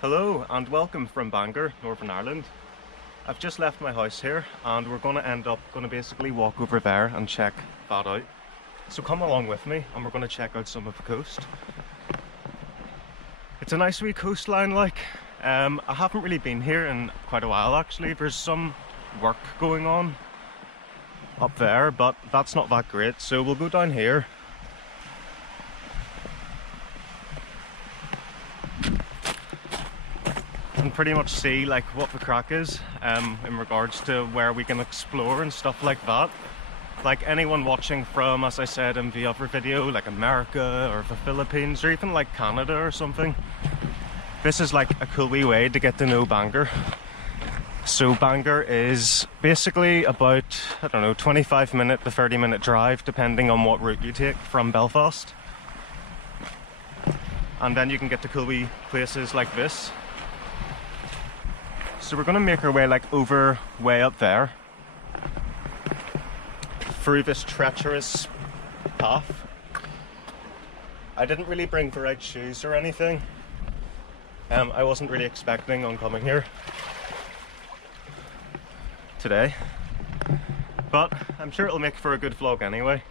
Hello and welcome from Bangor, Northern Ireland. I've just left my house here and we're going to basically walk over there and check that out. So come along with me and we're going to check out some of the coast. It's a nice wee coastline I haven't really been here in quite a while actually. There's some work going on up there but that's not that great, so we'll go down here. And pretty much see what the crack is in regards to where we can explore and stuff like that. Like anyone watching from, as I said in the other video, like America or the Philippines or even like Canada or something, this is like a cool wee way to get to know Bangor. So Bangor is basically about, I don't know, 25-minute to 30-minute drive depending on what route you take from Belfast. And then you can get to cool wee places like this. So we're going to make our way over way up there through this treacherous path. I didn't really bring the right shoes or anything. I wasn't really expecting on coming here today, but I'm sure it'll make for a good vlog anyway.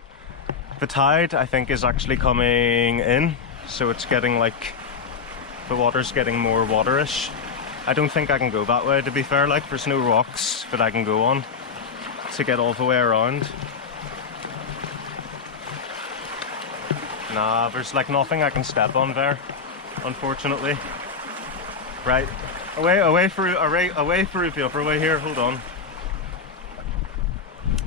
The tide I think is actually coming in, so it's getting the water's getting more waterish. I don't think I can go that way, to be fair. There's no rocks that I can go on to get all the way around. Nah, there's nothing I can step on there, unfortunately. Right, away through the upper way here. Hold on.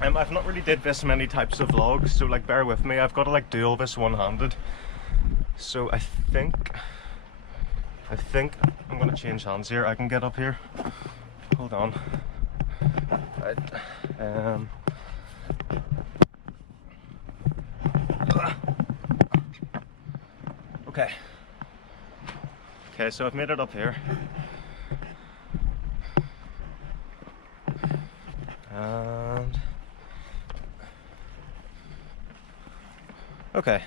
I've not really did this many types of vlogs, so bear with me. I've got to do all this one-handed. So I think I'm gonna change hands here. I can get up here. Hold on. Right. Okay. Okay, so I've made it up here. And okay.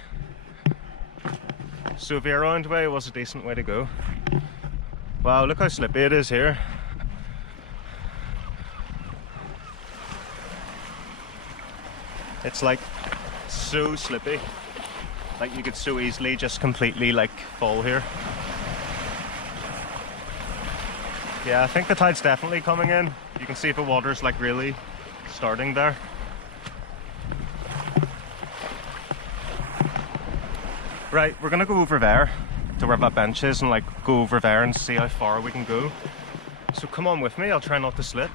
So the around way was a decent way to go. Wow, look how slippy it is here. It's so slippy. You could so easily just completely fall here. Yeah, I think the tide's definitely coming in. You can see the water's really starting there. Right, we're gonna go over there to where that bench is and go over there and see how far we can go. So come on with me, I'll try not to slip.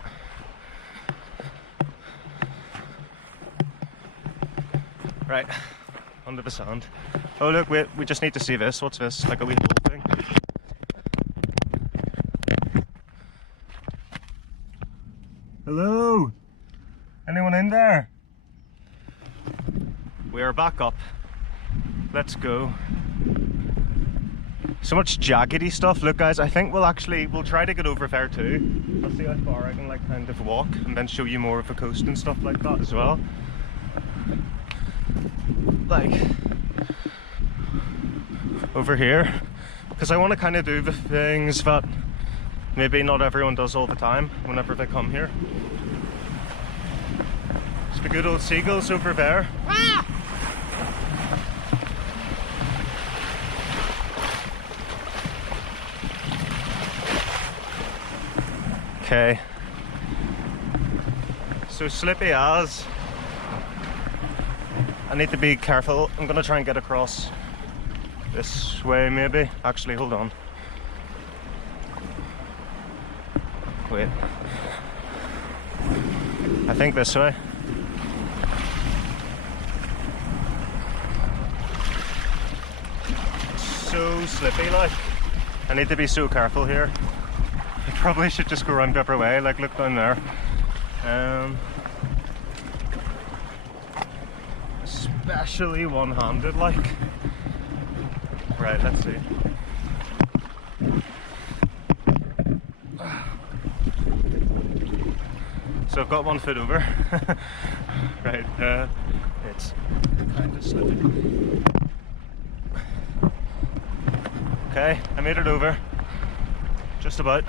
Right, under the sand. Oh look, wait, we just need to see this. What's this? A wee hole thing. Hello? Anyone in there? We are back up. Let's go. So much jaggedy stuff. Look guys, I think we'll try to get over there too. I'll see how far I can kind of walk and then show you more of the coast and stuff like that as well. Over here, because I want to kind of do the things that maybe not everyone does all the time whenever they come here. It's the good old seagulls over there. Ah! Okay, so slippy as. I need to be careful. I'm gonna try and get across this way maybe. Actually, hold on. Wait. I think this way. So slippy I need to be so careful here. I probably should just go around the upper way, look down there. Especially one-handed Right, let's see. So I've got 1 foot over. Right, it's kind of slippy. Okay, I made it over. Just about.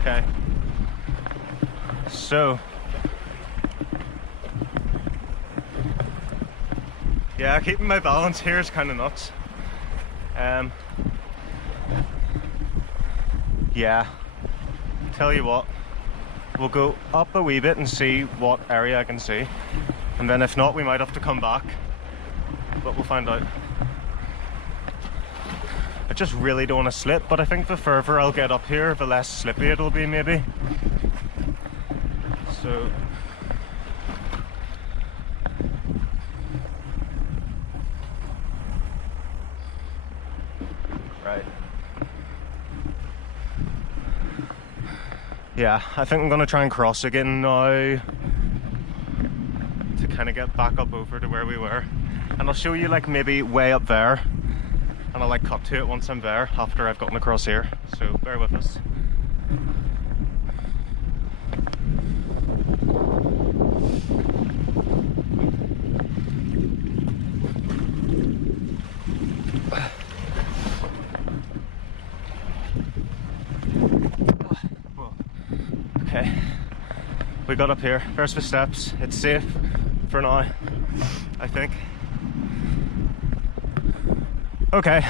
Okay. So, yeah, keeping my balance here is kind of nuts. Yeah, tell you what, we'll go up a wee bit and see what area I can see, and then if not, we might have to come back, but we'll find out. I just really don't want to slip, but I think the further I'll get up here, the less slippy it'll be, maybe. So right. Yeah, I think I'm gonna try and cross again now to kind of get back up over to where we were, and I'll show you like maybe way up there, and I'll like cut to it once I'm there after I've gotten across here, so bear with us. Okay, we got up here, there's the steps, it's safe for now, I think. Okay,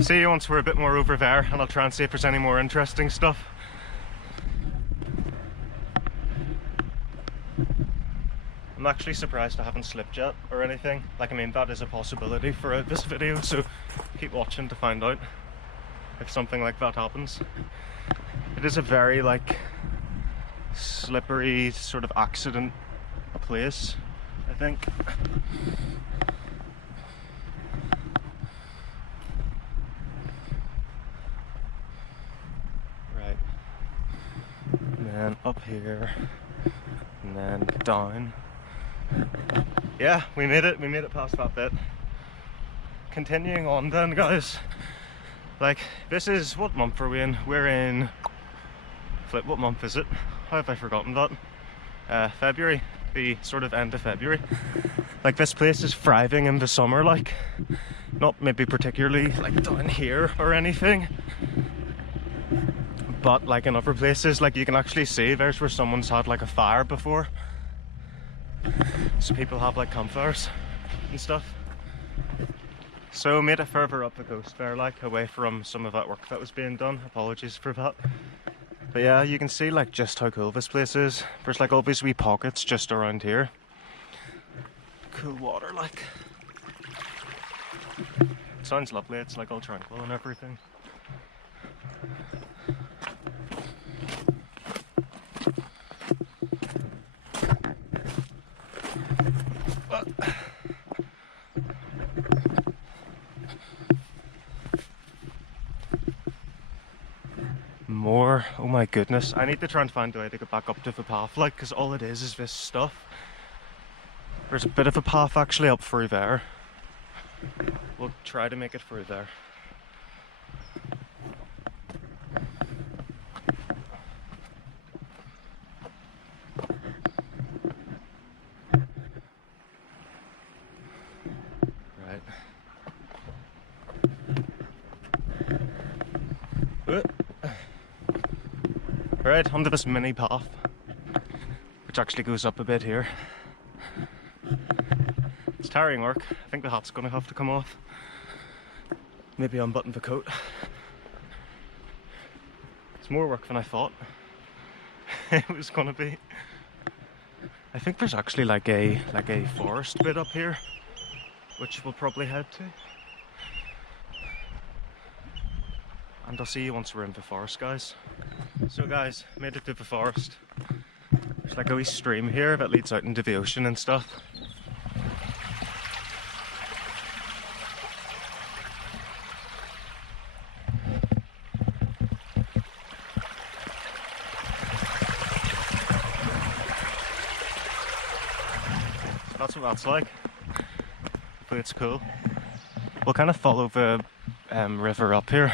see you once we're a bit more over there, and I'll try and see if there's any more interesting stuff. I'm actually surprised I haven't slipped yet or anything. Like, I mean, that is a possibility for this video, so keep watching to find out if something like that happens. It is a very, like, slippery sort of accident place, I think. Right. And then up here, and then down. Yeah, we made it past that bit. Continuing on then, guys. Like, this is, what month are we in? We're in, flip, what month is it? How have I forgotten that? February, the sort of end of February. Like, this place is thriving in the summer, like, not maybe particularly like down here or anything, but like in other places, like you can actually see there's where someone's had like a fire before. So people have like campfires and stuff. So made it further up the coast there, like away from some of that work that was being done. Apologies for that. But yeah, you can see like just how cool this place is. There's like all these wee pockets just around here. Cool water, like. It sounds lovely, it's like all tranquil and everything. More, oh my goodness, I need to try and find a way to get back up to the path, like, because all it is this stuff. There's a bit of a path actually up through there. We'll try to make it through there. Right, onto this mini path, which actually goes up a bit here. It's tiring work. I think the hat's gonna have to come off. Maybe unbutton the coat. It's more work than I thought it was gonna be. I think there's actually like a forest bit up here, which we'll probably head to. And I'll see you once we're in the forest, guys. So guys, made it to the forest. There's like a wee stream here that leads out into the ocean and stuff. So that's what that's like. Hopefully it's cool. We'll kind of follow the river up here.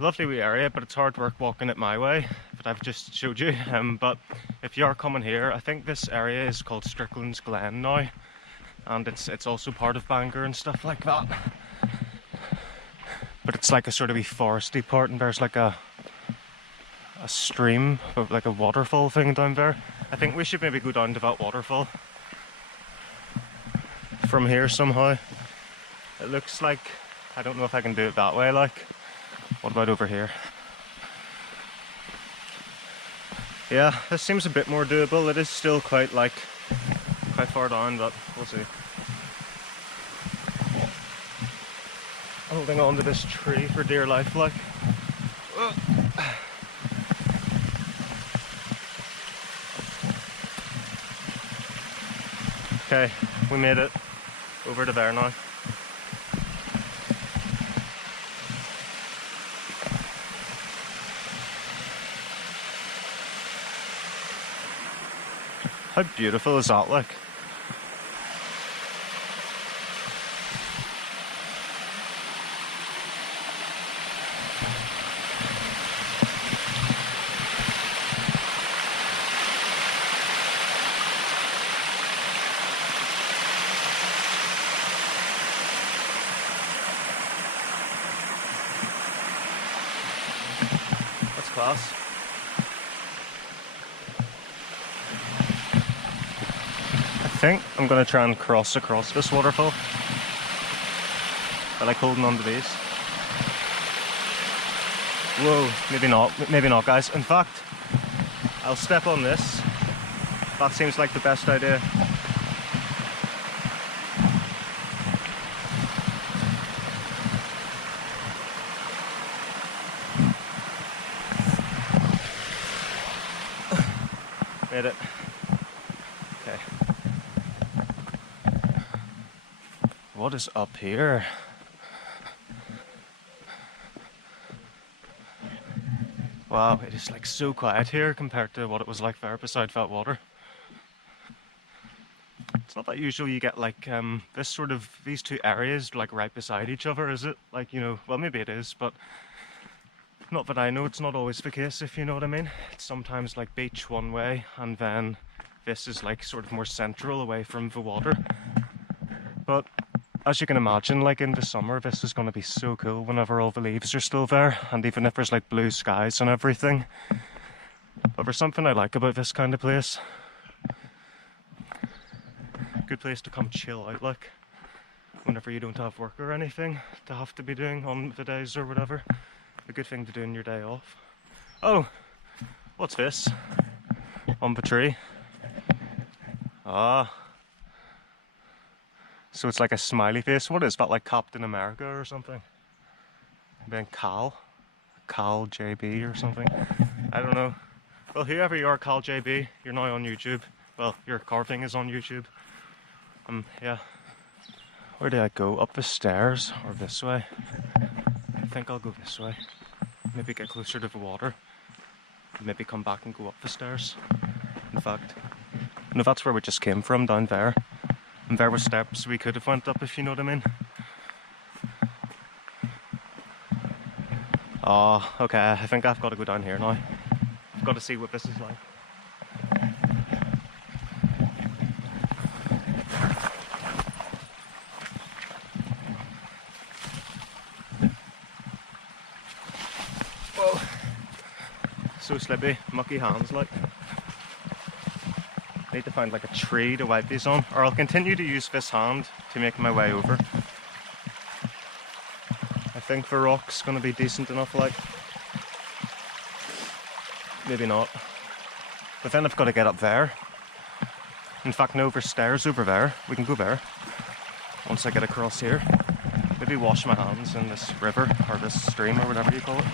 Lovely wee area, but it's hard work walking it my way. If it I've just showed you. But if you are coming here, I think this area is called Strickland's Glen now, and it's also part of Bangor and stuff like that. But it's like a sort of wee foresty part, and there's like a stream, like a waterfall thing down there. I think we should maybe go down to that waterfall from here somehow. It looks like, I don't know if I can do it that way, like. What about over here? Yeah, this seems a bit more doable. It is still quite far down, but we'll see. Holding on to this tree for dear life, like. Okay, we made it over to there now. How beautiful is that, like? That's class. I think I'm going to try and cross across this waterfall. I like holding on to these. Whoa, maybe not, guys. In fact, I'll step on this. That seems like the best idea. Made it. Okay. What is up here? Wow, it is like so quiet here compared to what it was like there beside that water. It's not that usual you get like these two areas like right beside each other, is it? Like, you know, well maybe it is, but not that I know. It's not always the case, if you know what I mean. It's sometimes like beach one way, and then this is like sort of more central away from the water. But as you can imagine, like in the summer, this is going to be so cool whenever all the leaves are still there, and even if there's like blue skies and everything. But there's something I like about this kind of place. Good place to come chill out, like, whenever you don't have work or anything to have to be doing on the days or whatever. A good thing to do on your day off. Oh, what's this? On the tree. Ah. So it's like a smiley face. What is that, like Captain America or something? Then Cal JB or something. I don't know. Well, whoever you are, Cal JB, you're now on YouTube. Well, your carving is on YouTube. Yeah. Where do I go? Up the stairs or this way? I think I'll go this way. Maybe get closer to the water. Maybe come back and go up the stairs. In fact, no, that's where we just came from, down there. And there were steps we could have went up, if you know what I mean. Oh, okay, I think I've got to go down here now. I've got to see what this is like. Whoa. So slippy, mucky hands, like. Need to find like a tree to wipe these on, or I'll continue to use this hand to make my way over. I think the rock's gonna be decent enough, like. Maybe not. But then I've got to get up there. In fact, no, there's stairs over there. We can go there. Once I get across here. Maybe wash my hands in this river, or this stream, or whatever you call it.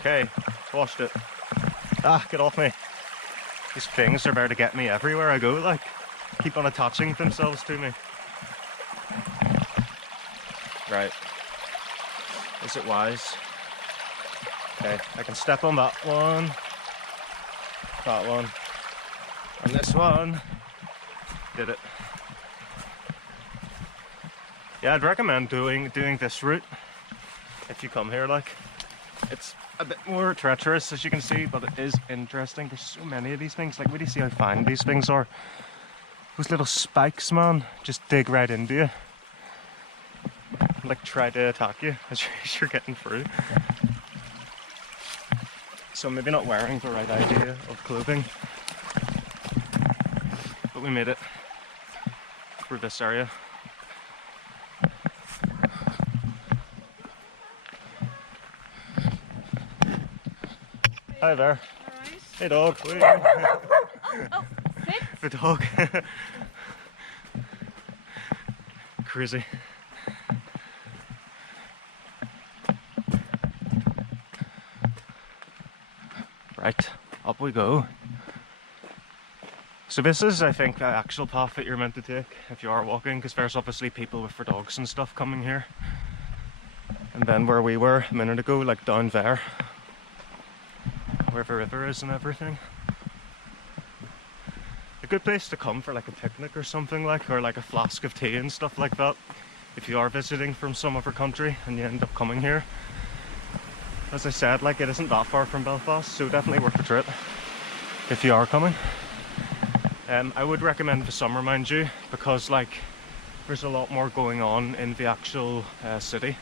Okay, washed it. Ah, get off me. These things are there to get me everywhere I go, like. Keep on attaching themselves to me. Right. Is it wise? Okay, I can step on that one, and this one. Did it. Yeah, I'd recommend doing this route if you come here. Like, it's a bit more treacherous, as you can see, but it is interesting. There's so many of these things. Like, wait do you see how fine these things are? Those little spikes, man, just dig right into you. Like, try to attack you as you're getting through. So maybe not wearing the right idea of clothing. But we made it through this area. Hi there. Alright. Hey dog. What are you doing? Oh, sit. The dog. Crazy. Right, up we go. So this is, I think, the actual path that you're meant to take if you are walking, because there's obviously people with their dogs and stuff coming here. And then where we were a minute ago, like down there, where the river is and everything. A good place to come for like a picnic or something, like, or like a flask of tea and stuff like that, if you are visiting from some other country and you end up coming here. As I said, like, it isn't that far from Belfast, so definitely worth the trip if you are coming. I would recommend the summer, mind you, because like there's a lot more going on in the actual city,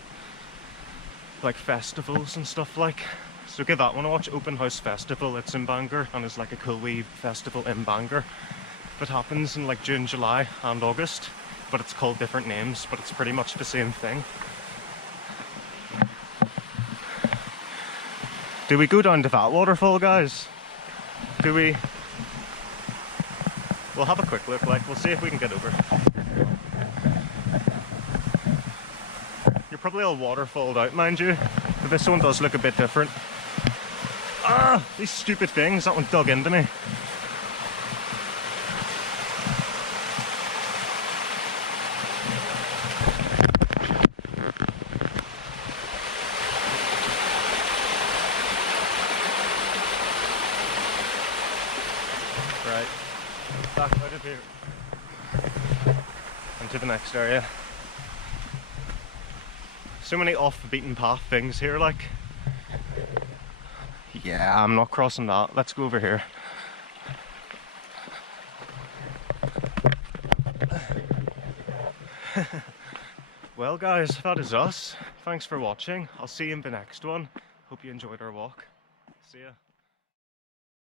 like festivals and stuff like. So give that one a watch. Open House Festival. It's in Bangor and it's like a cool wee festival in Bangor. It happens in like June, July and August, but it's called different names, but it's pretty much the same thing. Do we go down to that waterfall, guys? Do we? We'll have a quick look, like, we'll see if we can get over. You're probably all waterfalled out, mind you, but this one does look a bit different. Ah! These stupid things, that one dug into me. Right, back out of here and to the next area. So many off the beaten path things here, like. Yeah, I'm not crossing that. Let's go over here. Well guys, that is us. Thanks for watching. I'll see you in the next one. Hope you enjoyed our walk. See ya.